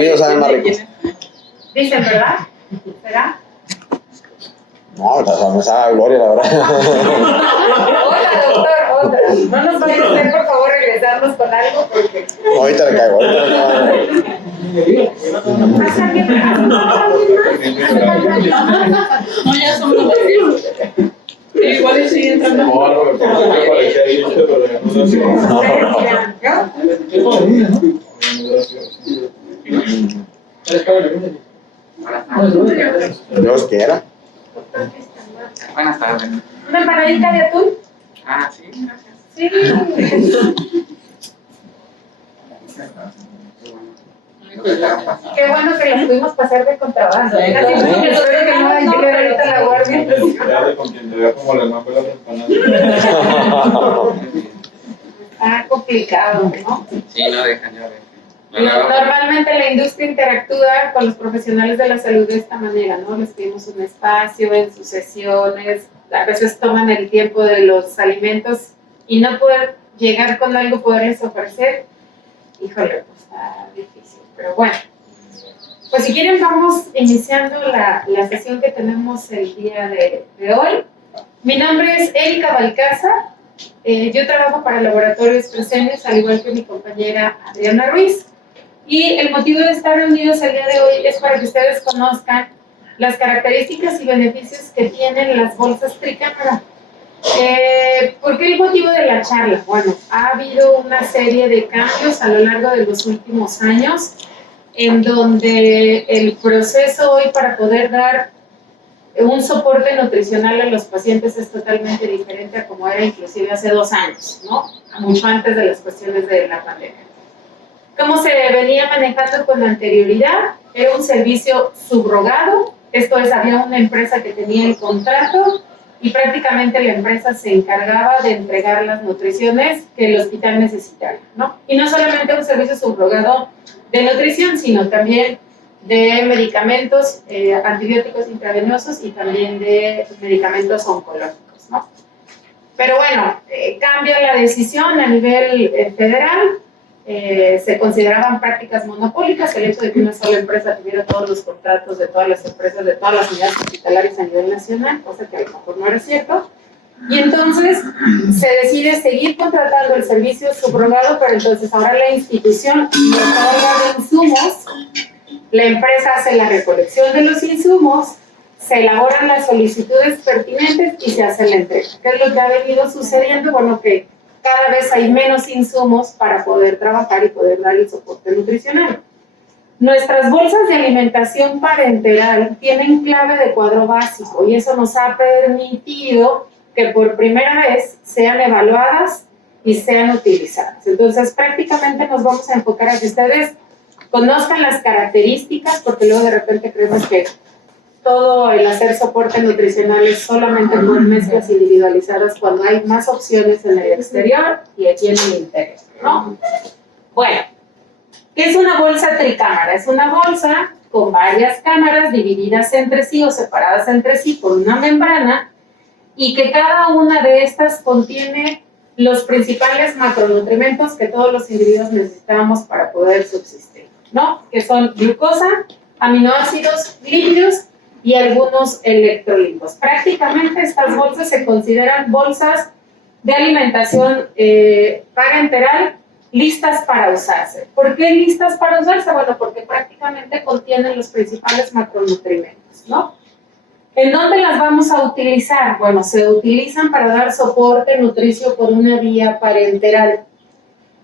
hervido sabe más rico. Dicen, ¿verdad? ¿Será? No, me sabe a gloria, la verdad. Hola, doctor, otra. No nos vaya a hacer, por favor, regresarnos con algo porque... No, ahorita le caigo. No, ya somos los igual y sigue entrando. Dios quiera. Buenas tardes. ¿Una empanadita de atún? Ah, sí, gracias. Sí. Qué bueno que las pudimos pasar de contrabando. Casi espero que no haya que ahorita la guardia. Con quien te vea como le mando las empanadas. Está complicado, ¿no? Sí, no dejan, ya ven. Normalmente la industria interactúa con los profesionales de la salud de esta manera, ¿no? Les pedimos un espacio en sus sesiones, a veces toman el tiempo de los alimentos y no poder llegar con algo, poderles ofrecer, híjole, pues está difícil, pero bueno. Pues si quieren vamos iniciando la sesión que tenemos el día de hoy. Mi nombre es Erika Balcázar, yo trabajo para Laboratorios Fresenius, al igual que mi compañera Adriana Ruiz. Y el motivo de estar reunidos el día de hoy es para que ustedes conozcan las características y beneficios que tienen las bolsas tricámara. ¿Por qué el motivo de la charla? Bueno, ha habido una serie de cambios a lo largo de los últimos años en donde el proceso hoy para poder dar un soporte nutricional a los pacientes es totalmente diferente a como era inclusive hace 2 años, ¿no? Mucho antes de las cuestiones de la pandemia. ¿Cómo se venía manejando con anterioridad? Era un servicio subrogado, esto es, había una empresa que tenía el contrato y prácticamente la empresa se encargaba de entregar las nutriciones que el hospital necesitara, ¿no? Y no solamente un servicio subrogado de nutrición, sino también de medicamentos, antibióticos intravenosos y también de medicamentos oncológicos, ¿no? Pero bueno, cambia la decisión a nivel federal. Se consideraban prácticas monopólicas el hecho de que una sola empresa tuviera todos los contratos de todas las empresas, de todas las unidades hospitalarias a nivel nacional, cosa que a lo mejor no era cierto. Y entonces se decide seguir contratando el servicio subrogado, pero entonces ahora la institución nos otorga de insumos, la empresa hace la recolección de los insumos, se elaboran las solicitudes pertinentes y se hace la entrega. ¿Qué es lo que ha venido sucediendo? Bueno, que cada vez hay menos insumos para poder trabajar y poder dar el soporte nutricional. Nuestras bolsas de alimentación parenteral tienen clave de cuadro básico y eso nos ha permitido que por primera vez sean evaluadas y sean utilizadas. Entonces, prácticamente nos vamos a enfocar a que ustedes conozcan las características, porque luego de repente creemos que todo el hacer soporte nutricional es solamente con mezclas individualizadas cuando hay más opciones en el exterior y aquí en el interior, ¿no? Bueno, ¿qué es una bolsa tricámara? Es una bolsa con varias cámaras divididas entre sí o separadas entre sí por una membrana y que cada una de estas contiene los principales macronutrientes que todos los individuos necesitamos para poder subsistir, ¿no? Que son glucosa, aminoácidos, lípidos y algunos electrolitos. Prácticamente estas bolsas se consideran bolsas de alimentación parenteral listas para usarse. ¿Por qué listas para usarse? Bueno, porque prácticamente contienen los principales macronutrientes, ¿no? ¿En dónde las vamos a utilizar? Bueno, se utilizan para dar soporte nutricio por una vía parenteral.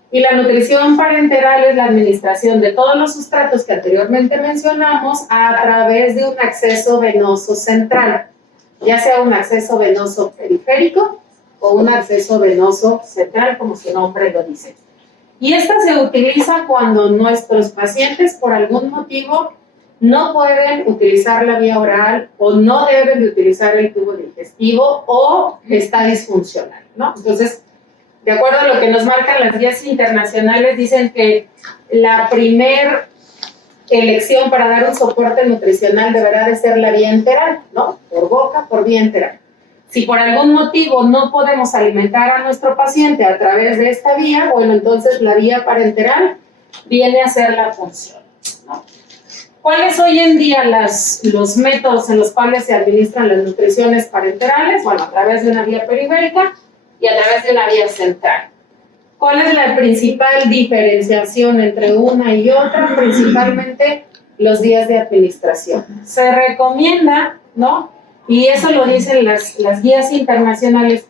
Y la nutrición parenteral es la administración de todos los sustratos que anteriormente mencionamos a través de un acceso venoso central, ya sea un acceso venoso periférico o un acceso venoso central, como su nombre lo dice. Y esta se utiliza cuando nuestros pacientes, por algún motivo, no pueden utilizar la vía oral o no deben de utilizar el tubo digestivo o está disfuncional, ¿no? Entonces, de acuerdo a lo que nos marcan las guías internacionales, dicen que la primer elección para dar un soporte nutricional deberá de ser la vía enteral, ¿no? Por boca, por vía enteral. Si por algún motivo no podemos alimentar a nuestro paciente a través de esta vía, bueno, entonces la vía parenteral viene a hacer la función, ¿no? ¿Cuáles hoy en día los métodos en los cuales se administran las nutriciones parenterales? Bueno, a través de una vía periférica y a través de una vía central. ¿Cuál es la principal diferenciación entre una y otra? Principalmente los días de administración. Se recomienda, ¿no? Y eso lo dicen las guías internacionales.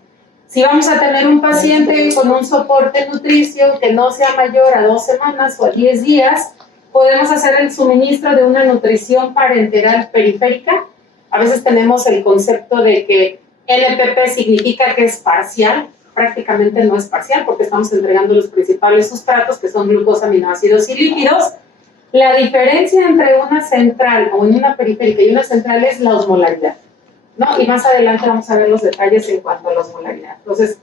Si vamos a tener un paciente con un soporte nutricio que no sea mayor a 2 semanas o a 10 días, podemos hacer el suministro de una nutrición parenteral periférica. A veces tenemos el concepto de que NPP significa que es parcial. Prácticamente no es parcial porque estamos entregando los principales sustratos que son glucosa, aminoácidos y lípidos. La diferencia entre una central o en una periférica y una central es la osmolaridad, ¿no? Y más adelante vamos a ver los detalles en cuanto a la osmolaridad. Entonces,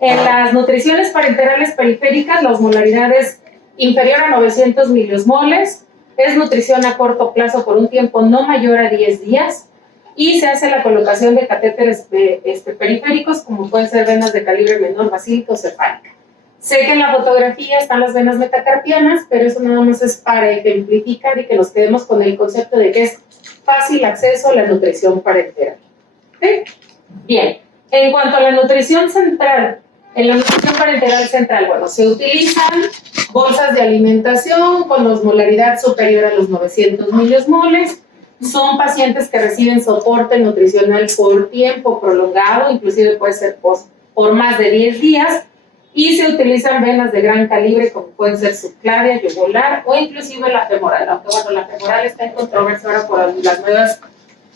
en las nutriciones parenterales periféricas, la osmolaridad es inferior a 900 miliosmoles, es nutrición a corto plazo por un tiempo no mayor a 10 días, y se hace la colocación de catéteres periféricos, como pueden ser venas de calibre menor, basílica o cefálica. Sé que en la fotografía están las venas metacarpianas, pero eso nada más es para ejemplificar y que nos quedemos con el concepto de que es fácil acceso a la nutrición parenteral. ¿Sí? Bien, en cuanto a la nutrición central, en la nutrición parenteral central, bueno, se utilizan bolsas de alimentación con osmolaridad superior a los 900 miliosmoles. Son pacientes que reciben soporte nutricional por tiempo prolongado, inclusive puede ser por más de 10 días, y se utilizan venas de gran calibre como pueden ser subclavia, yugular o inclusive la femoral, aunque bueno, la femoral está en controversia ahora por las nuevas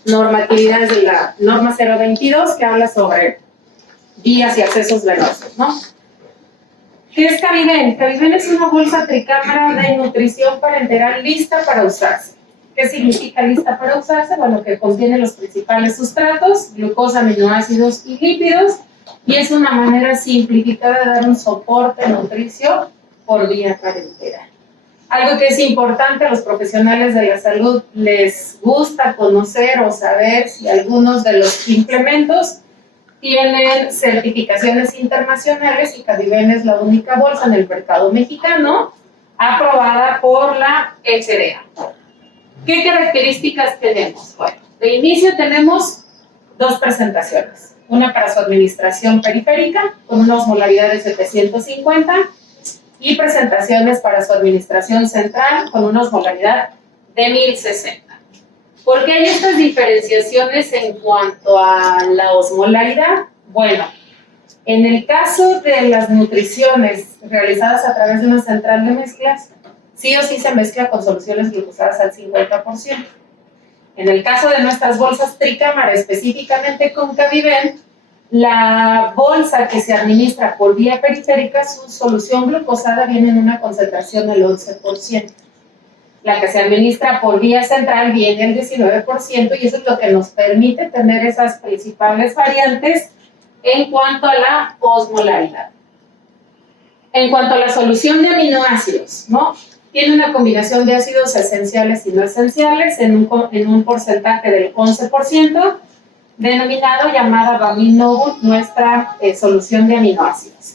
normatividades de la norma 022 que habla sobre vías y accesos venosos, ¿no? ¿Qué es Cabiven? Cabiven es una bolsa tricámara de nutrición parenteral lista para usarse. ¿Qué significa lista para usarse? Bueno, que contiene los principales sustratos, glucosa, aminoácidos y lípidos, y es una manera simplificada de dar un soporte nutricio por vía parenteral. Algo que es importante a los profesionales de la salud les gusta conocer o saber si algunos de los implementos tienen certificaciones internacionales y Cabiven es la única bolsa en el mercado mexicano aprobada por la FDA. ¿Qué características tenemos? Bueno, de inicio tenemos 2 presentaciones. Una para su administración periférica, con una osmolaridad de 750, y presentaciones para su administración central, con una osmolaridad de 1060. ¿Por qué hay estas diferenciaciones en cuanto a la osmolaridad? Bueno, en el caso de las nutriciones realizadas a través de una central de mezclas, sí o sí se mezcla con soluciones glucosadas al 50%. En el caso de nuestras bolsas tricámara, específicamente con Cabiven, la bolsa que se administra por vía periférica, su solución glucosada viene en una concentración del 11%. La que se administra por vía central viene el 19%, y eso es lo que nos permite tener esas principales variantes en cuanto a la osmolaridad. En cuanto a la solución de aminoácidos, ¿no? Tiene una combinación de ácidos esenciales y no esenciales en un porcentaje del 11%, denominado llamada Bamin-Novum, nuestra solución de aminoácidos.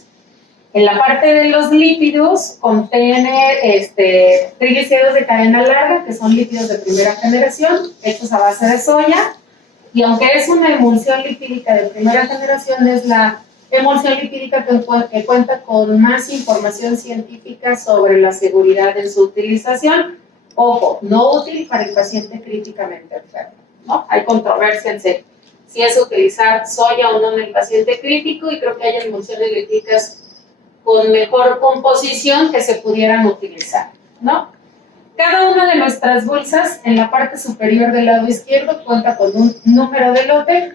En la parte de los lípidos contiene triglicéridos de cadena larga, que son lípidos de primera generación, hechos a base de soya, y aunque es una emulsión lipídica de primera generación, es la emulsión lipídica que cuenta con más información científica sobre la seguridad en su utilización. Ojo, no útil para el paciente críticamente enfermo, ¿no? Hay controversia en si es utilizar soya o no en el paciente crítico, y creo que hay emulsiones lipídicas con mejor composición que se pudieran utilizar, ¿no? Cada una de nuestras bolsas, en la parte superior del lado izquierdo, cuenta con un número de lote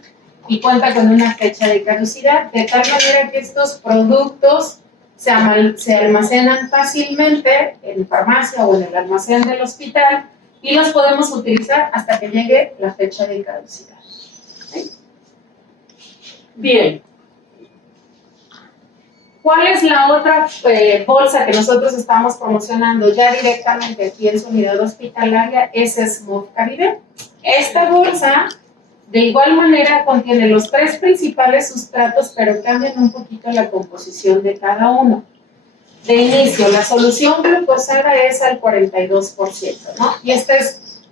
y cuenta con una fecha de caducidad, de tal manera que estos productos se almacenan fácilmente en farmacia o en el almacén del hospital y los podemos utilizar hasta que llegue la fecha de caducidad. ¿Sí? Bien. ¿Cuál es la otra bolsa que nosotros estamos promocionando ya directamente aquí en su unidad hospitalaria? Es Smooth Cabiven. Esta bolsa, de igual manera, contiene los 3 principales sustratos, pero cambian un poquito la composición de cada uno. de inicio, la solución glucosada es al 42%, ¿no? Y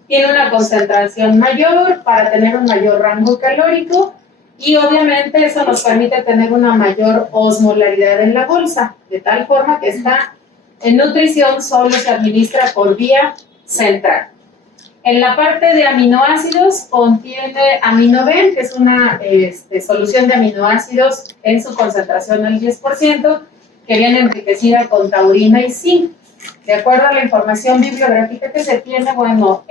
tiene una concentración mayor para tener un mayor rango calórico y obviamente eso nos permite tener una mayor osmolaridad en la bolsa, de tal forma que esta en nutrición solo se administra por vía central. En la parte de aminoácidos contiene aminoven, que es una solución de aminoácidos en su concentración al 10%, que viene enriquecida con taurina y zinc. De acuerdo a la información bibliográfica que se tiene, bueno,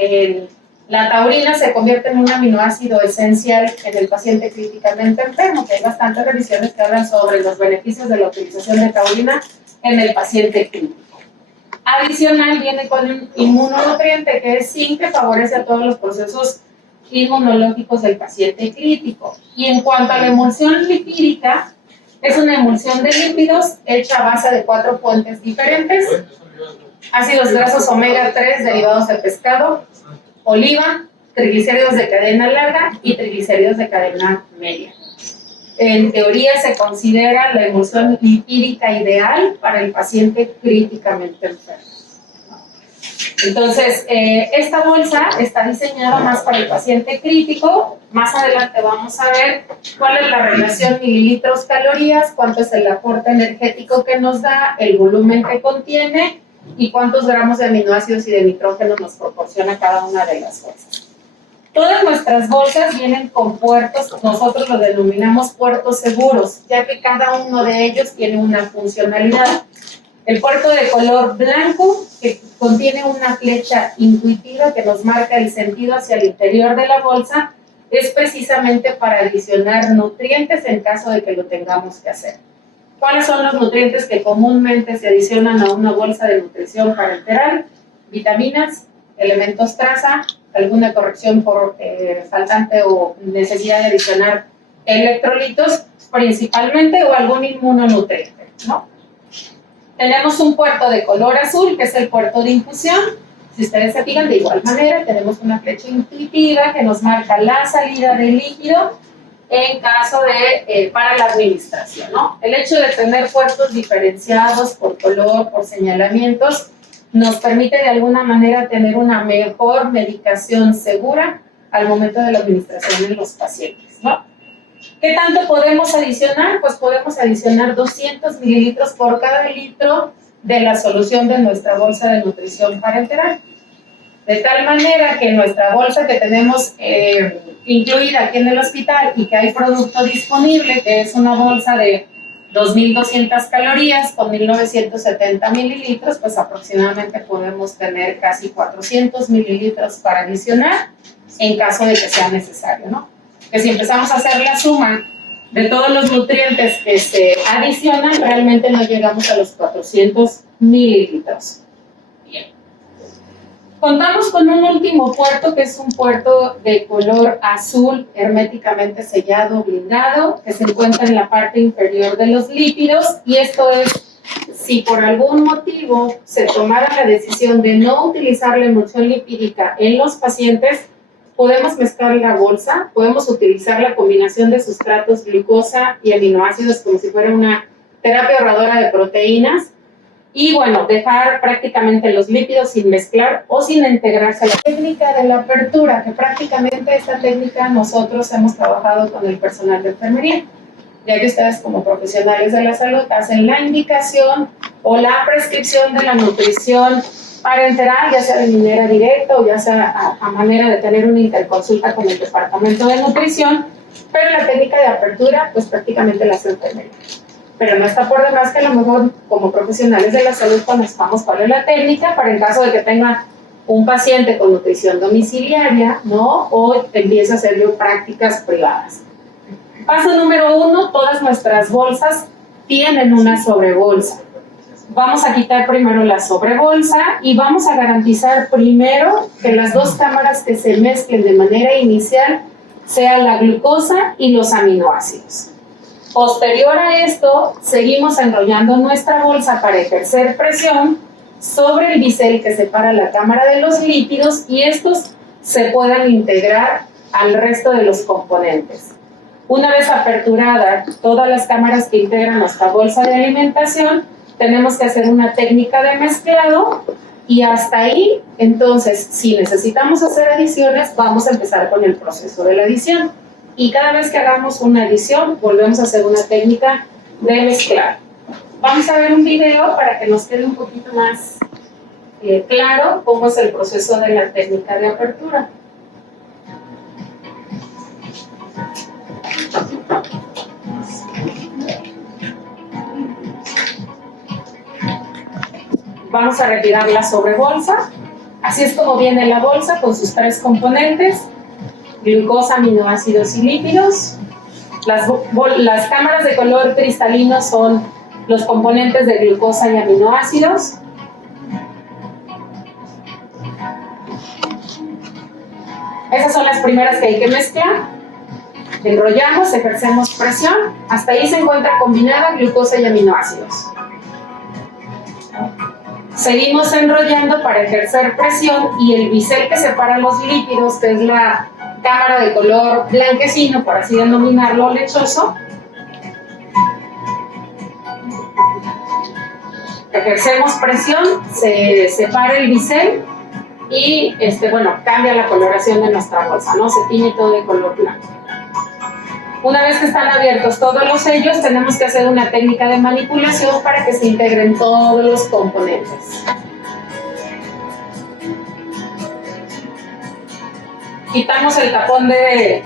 la taurina se convierte en un aminoácido esencial en el paciente críticamente enfermo, que hay bastantes revisiones que hablan sobre los beneficios de la utilización de taurina en el paciente crítico. Adicional viene con un inmunonutriente que es zinc, que favorece a todos los procesos inmunológicos del paciente crítico. Y en cuanto a la emulsión lipídica, es una emulsión de lípidos hecha a base de 4 fuentes diferentes: ácidos grasos omega 3 derivados de pescado, oliva, triglicéridos de cadena larga y triglicéridos de cadena media. En teoría se considera la emulsión lipídica ideal para el paciente críticamente enfermo. Entonces, esta bolsa está diseñada más para el paciente crítico. Más adelante vamos a ver cuál es la relación mililitros-calorías, cuánto es el aporte energético que nos da, el volumen que contiene y cuántos gramos de aminoácidos y de nitrógeno nos proporciona cada una de las bolsas. Todas nuestras bolsas vienen con puertos, nosotros los denominamos puertos seguros, ya que cada uno de ellos tiene una funcionalidad. El puerto de color blanco, que contiene una flecha intuitiva que nos marca el sentido hacia el interior de la bolsa, es precisamente para adicionar nutrientes en caso de que lo tengamos que hacer. ¿Cuáles son los nutrientes que comúnmente se adicionan a una bolsa de nutrición parenteral? Vitaminas, elementos traza, alguna corrección por faltante o necesidad de adicionar electrolitos principalmente, o algún inmunonutriente, ¿no? Tenemos un puerto de color azul, que es el puerto de infusión. Si ustedes se fijan, de igual manera tenemos una flecha intuitiva que nos marca la salida del líquido en caso de para la administración, ¿no? El hecho de tener puertos diferenciados por color, por señalamientos, nos permite de alguna manera tener una mejor medicación segura al momento de la administración en los pacientes, ¿no? ¿Qué tanto podemos adicionar? Pues podemos adicionar 200 mililitros por cada litro de la solución de nuestra bolsa de nutrición parenteral. De tal manera que nuestra bolsa que tenemos incluida aquí en el hospital y que hay producto disponible, que es una bolsa de 2.200 calorías con 1.970 mililitros, pues aproximadamente podemos tener casi 400 mililitros para adicionar en caso de que sea necesario, ¿no? Que si empezamos a hacer la suma de todos los nutrientes que se adicionan, realmente no llegamos a los 400 mililitros. Bien. Contamos con un último puerto, que es un puerto de color azul, herméticamente sellado, blindado, que se encuentra en la parte inferior de los lípidos, y esto es, si por algún motivo se tomara la decisión de no utilizar la emulsión lipídica en los pacientes, podemos mezclar la bolsa, podemos utilizar la combinación de sustratos, glucosa y aminoácidos como si fuera una terapia ahorradora de proteínas, y bueno, dejar prácticamente los lípidos sin mezclar o sin integrarse. La técnica de la apertura, que prácticamente esta técnica nosotros hemos trabajado con el personal de enfermería, ya que ustedes como profesionales de la salud hacen la indicación o la prescripción de la nutrición parenteral, ya sea de manera directa o ya sea a manera de tener una interconsulta con el departamento de nutrición, pero la técnica de apertura pues prácticamente la hace enfermería. Pero no está por demás que a lo mejor como profesionales de la salud conozcamos cuál es la técnica para en caso de que tenga un paciente con nutrición domiciliaria, ¿no? O empiece a hacer prácticas privadas. Paso número 1, todas nuestras bolsas tienen una sobrebolsa. Vamos a quitar primero la sobrebolsa y vamos a garantizar primero que las dos cámaras que se mezclen de manera inicial sean la glucosa y los aminoácidos. Posterior a esto, seguimos enrollando nuestra bolsa para ejercer presión sobre el bisel que separa la cámara de los lípidos y estos se puedan integrar al resto de los componentes. Una vez aperturada todas las cámaras que integran nuestra bolsa de alimentación, tenemos que hacer una técnica de mezclado y hasta ahí, entonces, si necesitamos hacer adiciones, vamos a empezar con el proceso de la adición. Y cada vez que hagamos una adición, volvemos a hacer una técnica de mezclado. Vamos a ver un video para que nos quede un poquito más claro cómo es el proceso de la técnica de apertura. Vamos a retirar la sobrebolsa. Así es como viene la bolsa con sus 3 componentes: glucosa, aminoácidos y lípidos. Las cámaras de color cristalino son los componentes de glucosa y aminoácidos. Esas son las primeras que hay que mezclar. Enrollamos, ejercemos presión. Hasta ahí se encuentra combinada glucosa y aminoácidos. Seguimos enrollando para ejercer presión y el bisel que separa los lípidos, que es la cámara de color blanquecino, por así denominarlo, lechoso. Ejercemos presión, se separa el bisel y cambia la coloración de nuestra bolsa, ¿no? Se tiñe todo de color blanco. Una vez que están abiertos todos los sellos, tenemos que hacer una técnica de manipulación para que se integren todos los componentes. Quitamos el tapón de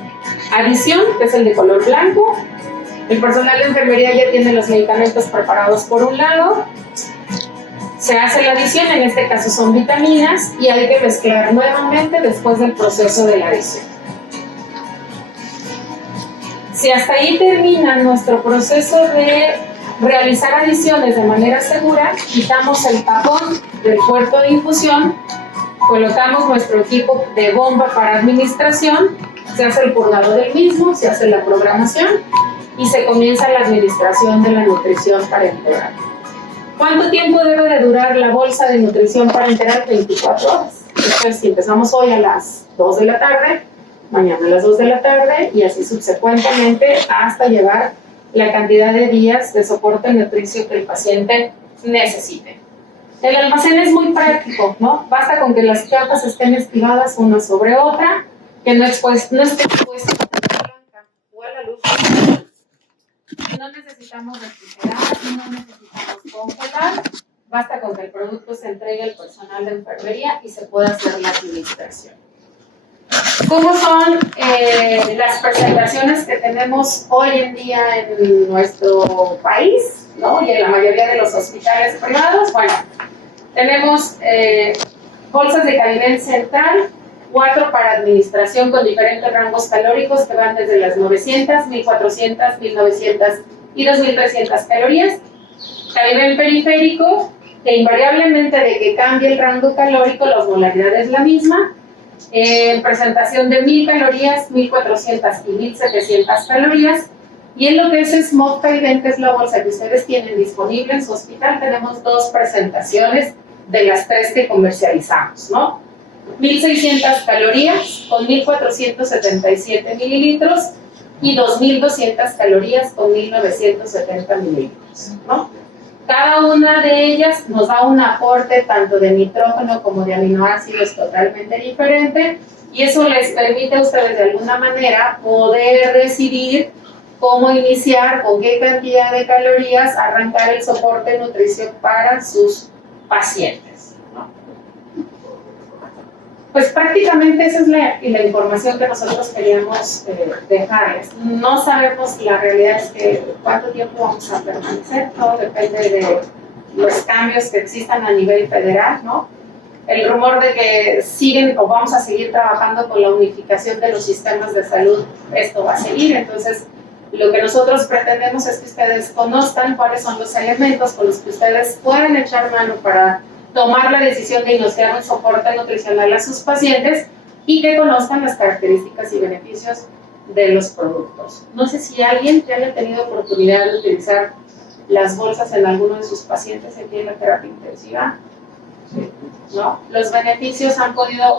adición, que es el de color blanco. El personal de enfermería ya tiene los medicamentos preparados por un lado. Se hace la adición, en este caso son vitaminas, y hay que mezclar nuevamente después del proceso de la adición. Si hasta ahí termina nuestro proceso de realizar adiciones de manera segura, quitamos el tapón del puerto de infusión, colocamos nuestro equipo de bomba para administración, se hace el purgado del mismo, se hace la programación y se comienza la administración de la nutrición parenteral. ¿Cuánto tiempo debe de durar la bolsa de nutrición parenteral? 24 horas. Entonces, si empezamos hoy a las 2 de la tarde, mañana a las 2 de la tarde y así subsecuentemente hasta llegar la cantidad de días de soporte nutricio que el paciente necesite. El almacén es muy práctico, ¿no? Basta con que las capas estén estiradas una sobre otra, que no esté expuesta a la blanca o a la luz. No necesitamos refrigerar, no necesitamos congelar, basta con que el producto se entregue al personal de enfermería y se pueda hacer la administración. ¿Cómo son las presentaciones que tenemos hoy en día en nuestro país, ¿no? Y en la mayoría de los hospitales privados? Bueno, tenemos bolsas de calidad central, 4 para administración con diferentes rangos calóricos que van desde las 900, 1400, 1900 y 2300 calorías. Calidad periférico, que invariablemente de que cambie el rango calórico, la osmolaridad es la misma. Presentación de 1000 calorías, 1400 y 1700 calorías. Y en lo que es Smog Calidad, que es la bolsa que ustedes tienen disponible en su hospital, tenemos 2 presentaciones de las 3 que comercializamos, ¿no? 1600 calorías con 1477 mililitros y 2200 calorías con 1970 mililitros, ¿no? Cada una de ellas nos da un aporte tanto de nitrógeno como de aminoácidos totalmente diferente y eso les permite a ustedes de alguna manera poder decidir cómo iniciar, con qué cantidad de calorías arrancar el soporte nutricio para sus pacientes, ¿no? Pues prácticamente esa es la información que nosotros queríamos dejarles. No sabemos, la realidad es que cuánto tiempo vamos a permanecer, todo depende de los cambios que existan a nivel federal, ¿no? El rumor de que siguen o vamos a seguir trabajando con la unificación de los sistemas de salud, esto va a seguir, entonces lo que nosotros pretendemos es que ustedes conozcan cuáles son los elementos con los que ustedes pueden echar mano para tomar la decisión de iniciar un soporte nutricional a sus pacientes y que conozcan las características y beneficios de los productos. No sé si alguien ya haya tenido oportunidad de utilizar las bolsas en alguno de sus pacientes aquí en la terapia intensiva, ¿no? Los beneficios han podido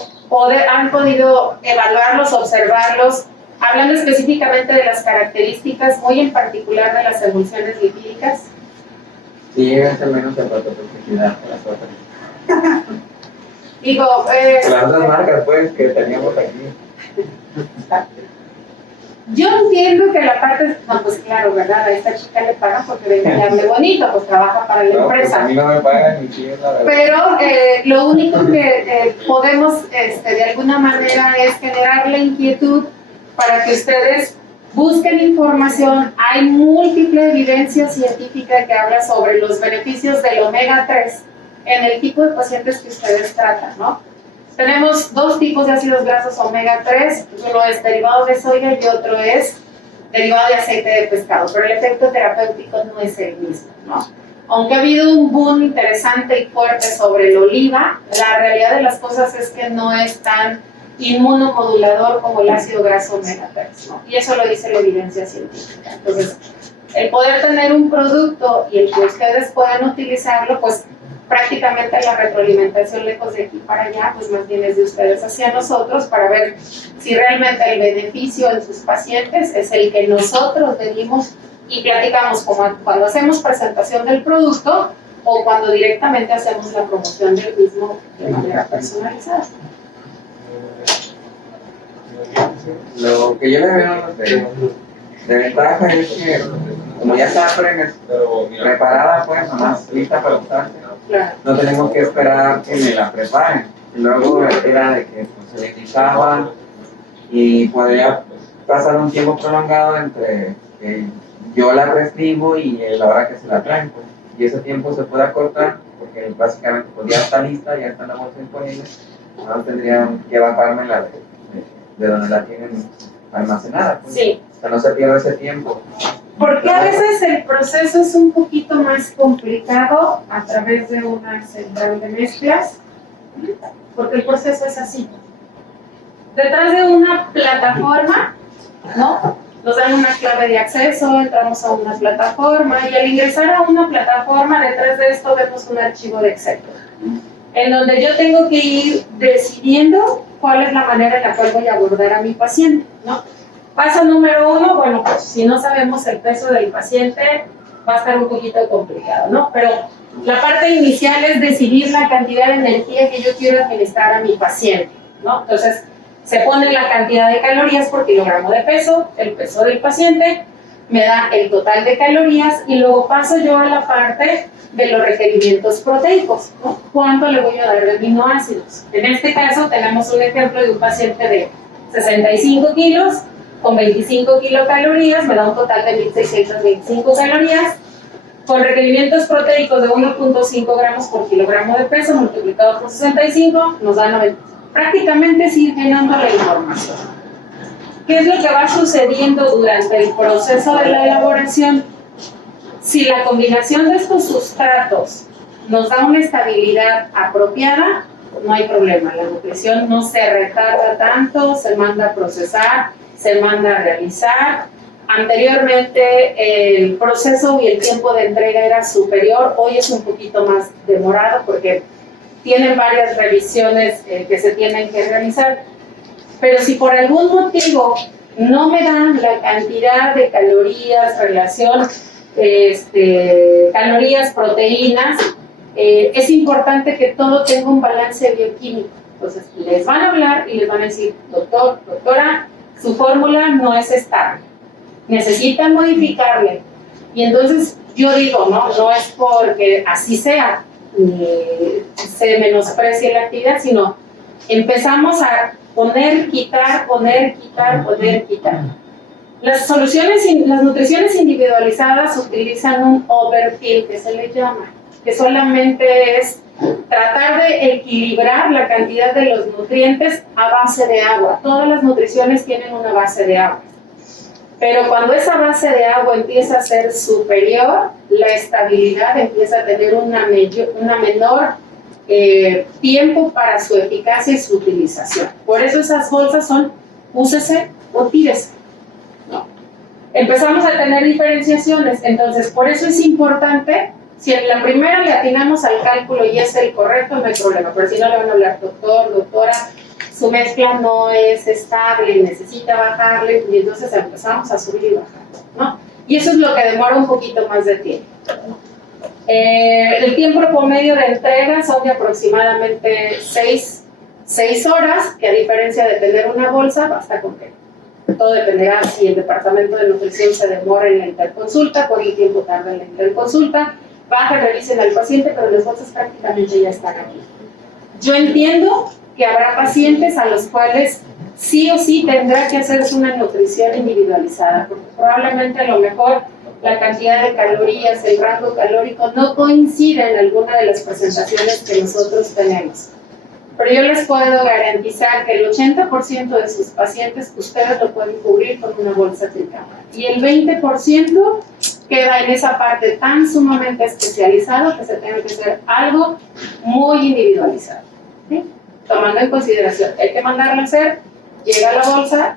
evaluarlos, observarlos, hablando específicamente de las características, muy en particular de las emulsiones lipídicas. Sí, llega a ser menos de fototoxicidad que las otras. Digo, Las otras marcas, pues, que teníamos aquí. yo entiendo que la parte, no, pues claro, ¿verdad? A esta chica le pagan porque vende y hable bonito, pues trabaja para la No, pues empresa. a mí no me pagan ni sí, la verdad. Pero lo único que podemos de alguna manera es generar la inquietud para que ustedes busquen información. Hay múltiple evidencia científica que habla sobre los beneficios del omega 3 en el tipo de pacientes que ustedes tratan, ¿no? Tenemos dos tipos de ácidos grasos omega 3, uno es derivado de soya y otro es derivado de aceite de pescado, pero el efecto terapéutico no es el mismo, ¿no? Aunque ha habido un boom interesante y fuerte sobre el oliva, la realidad de las cosas es que no es tan inmunomodulador como el ácido graso omega 3, ¿no? Y eso lo dice la evidencia científica. Entonces, el poder tener un producto y el que ustedes puedan utilizarlo, pues prácticamente la retroalimentación lejos de aquí para allá, pues más bien es de ustedes hacia nosotros para ver si realmente el beneficio en sus pacientes es el que nosotros debimos y platicamos como cuando hacemos presentación del producto o cuando directamente hacemos la promoción del mismo de manera personalizada. Lo que yo le veo de ventaja es que, como ya está preparada, pues, nomás lista para usarse, Claro. no tenemos que esperar que me la preparen. Y luego era de que pues, se le quitaba y podría pasar un tiempo prolongado entre que yo la prescribo y la hora que se la traen, pues. Y ese tiempo se puede acortar porque básicamente pues, ya está lista, ya está la bolsa disponible. No tendrían que bajármela de donde la tienen almacenada. Pues. Sí. O sea, no se pierde ese tiempo. Porque a veces el proceso es un poquito más complicado a través de una central de mezclas, porque el proceso es así. Detrás de una plataforma, ¿no? Nos dan una clave de acceso, entramos a una plataforma y al ingresar a una plataforma, detrás de esto vemos un archivo de Excel, en donde yo tengo que ir decidiendo cuál es la manera en la cual voy a abordar a mi paciente, ¿no? Paso número 1, bueno, pues si no sabemos el peso del paciente, va a estar un poquito complicado, ¿no? Pero la parte inicial es decidir la cantidad de energía que yo quiero administrar a mi paciente, ¿no? Entonces, se pone la cantidad de calorías por kilogramo de peso, el peso del paciente, me da el total de calorías y luego paso yo a la parte de los requerimientos proteicos, ¿no? ¿Cuánto le voy a dar de aminoácidos? En este caso tenemos un ejemplo de un paciente de 65 kilos, con 25 kilocalorías, me da un total de 1.625 calorías, con requerimientos proteicos de 1.5 gramos por kilogramo de peso multiplicado por 65, nos da 90. Prácticamente sigue llenando la información. ¿Qué es lo que va sucediendo durante el proceso de la elaboración? Si la combinación de estos sustratos nos da una estabilidad apropiada, no hay problema, la nutrición no se retarda tanto, se manda a procesar, se manda a realizar. Anteriormente el proceso y el tiempo de entrega era superior, hoy es un poquito más demorado porque tienen varias revisiones que se tienen que realizar. Pero si por algún motivo no me dan la cantidad de calorías, relación calorías, proteínas, es importante que todo tenga un balance bioquímico. Entonces les van a hablar y les van a decir, doctor, doctora, su fórmula no es estable, necesitan modificarle. Y entonces yo digo, no es porque así sea, ni se menosprecie la actividad, sino empezamos a poner, quitar, poner, quitar, poner, quitar. Las soluciones, las nutriciones individualizadas utilizan un overfill, que se le llama, que solamente es tratar de equilibrar la cantidad de los nutrientes a base de agua. Todas las nutriciones tienen una base de agua. Pero cuando esa base de agua empieza a ser superior, la estabilidad empieza a tener una menor tiempo para su eficacia y su utilización. Por eso esas bolsas son úsese o tírese, ¿no? Empezamos a tener diferenciaciones, entonces por eso es importante, si en la primera le atinamos al cálculo y es el correcto, no hay problema, pero si no le van a hablar, doctor, doctora, su mezcla no es estable, necesita bajarle, y entonces empezamos a subir y bajar, ¿no? Y eso es lo que demora un poquito más de tiempo. El tiempo promedio de entrega son de aproximadamente 6 horas, que a diferencia de tener una bolsa, basta con que todo dependerá si el departamento de nutrición se demora en la interconsulta, cuánto tiempo tarda en la interconsulta, bajen, revisen al paciente, pero las bolsas prácticamente ya están aquí. Yo entiendo que habrá pacientes a los cuales sí o sí tendrá que hacerse una nutrición individualizada, porque probablemente a lo mejor la cantidad de calorías, el rango calórico no coincide en alguna de las presentaciones que nosotros tenemos. Pero yo les puedo garantizar que el 80% de sus pacientes ustedes lo pueden cubrir con una bolsa tricámara. Y el 20% queda en esa parte tan sumamente especializada que se tiene que hacer algo muy individualizado, ¿sí? Tomando en consideración que hay que mandarlo a hacer, llega la bolsa,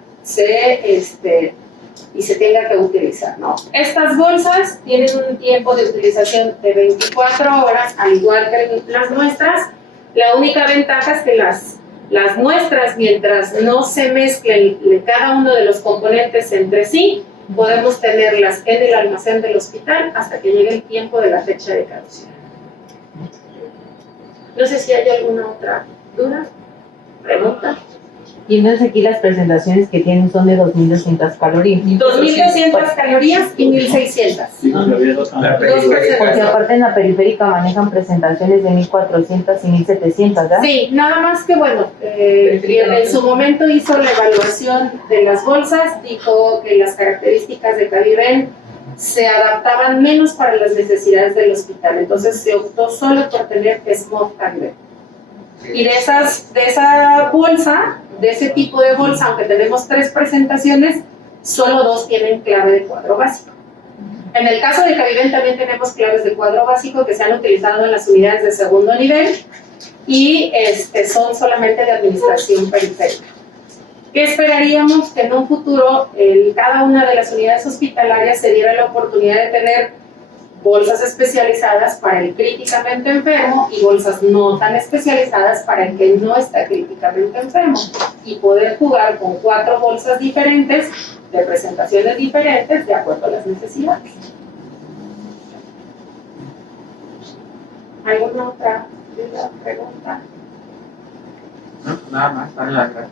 y se tenga que utilizar, ¿no? Estas bolsas tienen un tiempo de utilización de 24 horas, al igual que las nuestras. La única ventaja es que las nuestras, mientras no se mezclen cada uno de los componentes entre sí, podemos tenerlas en el almacén del hospital hasta que llegue el tiempo de la fecha de caducidad. No sé si hay alguna otra duda, pregunta. Y entonces aquí las presentaciones que tienen son de 2.200 calorías. 2.200 calorías y 1.600. Sí, la vida no tan- La Dos periférica. Porque presentaciones. aparte en la periférica manejan presentaciones de 1.400 y 1.700, ¿verdad? Sí, nada más que bueno, en su momento hizo la evaluación de las bolsas, dijo que las características de Caliben se adaptaban menos para las necesidades del hospital, entonces se optó solo por tener Smog Caliben. Y de esa bolsa, de ese tipo de bolsa, aunque tenemos 3 presentaciones, solo 2 tienen clave de cuadro básico. En el caso de Caliben también tenemos claves de cuadro básico que se han utilizado en las unidades de segundo nivel y son solamente de administración periférica. ¿Qué esperaríamos? Que en un futuro cada una de las unidades hospitalarias se diera la oportunidad de tener bolsas especializadas para el críticamente enfermo y bolsas no tan especializadas para el que no está críticamente enfermo, y poder jugar con 4 bolsas diferentes, de presentaciones diferentes, de acuerdo a las necesidades. ¿Alguna otra duda, pregunta? No, nada más, dale las gracias.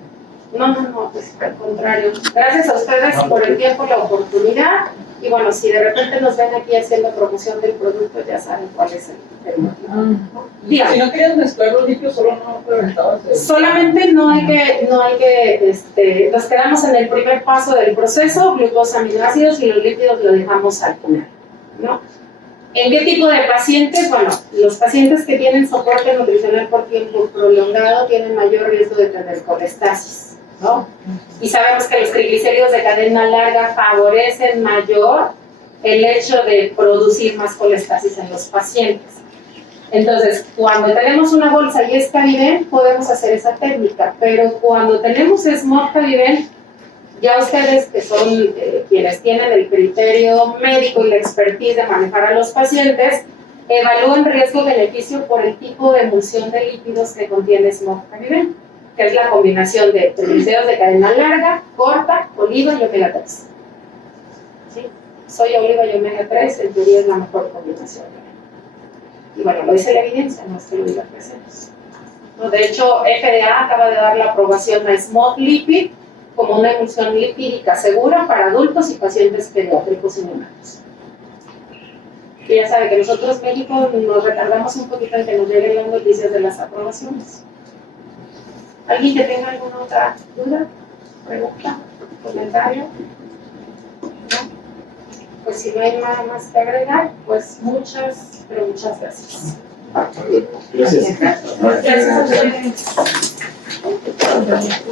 No, pues al contrario. Gracias a ustedes por el tiempo y la oportunidad. Y bueno, si de repente nos ven aquí haciendo promoción del producto, ya saben cuál es el motivo. Dígame. Si no querías mezclar los líquidos, solo no preventabas el... Solamente no hay que, nos quedamos en el primer paso del proceso, glucosa, aminoácidos, y los lípidos lo dejamos al final, ¿no? ¿En qué tipo de pacientes? Bueno, los pacientes que tienen soporte nutricional por tiempo prolongado tienen mayor riesgo de tener colestasis, ¿no? Y sabemos que los triglicéridos de cadena larga favorecen mayor el hecho de producir más colestasis en los pacientes. Entonces, cuando tenemos una bolsa y es Caliben, podemos hacer esa técnica, pero cuando tenemos Smog Caliben, ya ustedes que son quienes tienen el criterio médico y la expertise de manejar a los pacientes, evalúan riesgo-beneficio por el tipo de emulsión de lípidos que contiene Smog Caliben, que es la combinación de triglicéridos de cadena larga, corta, oliva y omega 3. ¿Sí? Soya, oliva y omega 3, en teoría es la mejor combinación. Y bueno, lo dice la evidencia, no es que lo diga presentes. No, de hecho, FDA acaba de dar la aprobación a Smog Lipid como una emulsión lipídica segura para adultos y pacientes pediátricos y neonatos. Y ya sabe que nosotros en México nos retardamos un poquito en que nos lleguen las noticias de las aprobaciones. ¿Alguien que tenga alguna otra duda, pregunta, comentario? ¿No? Pues si no hay nada más que agregar, pues muchas gracias. Gracias. Gracias a ustedes. Gracias.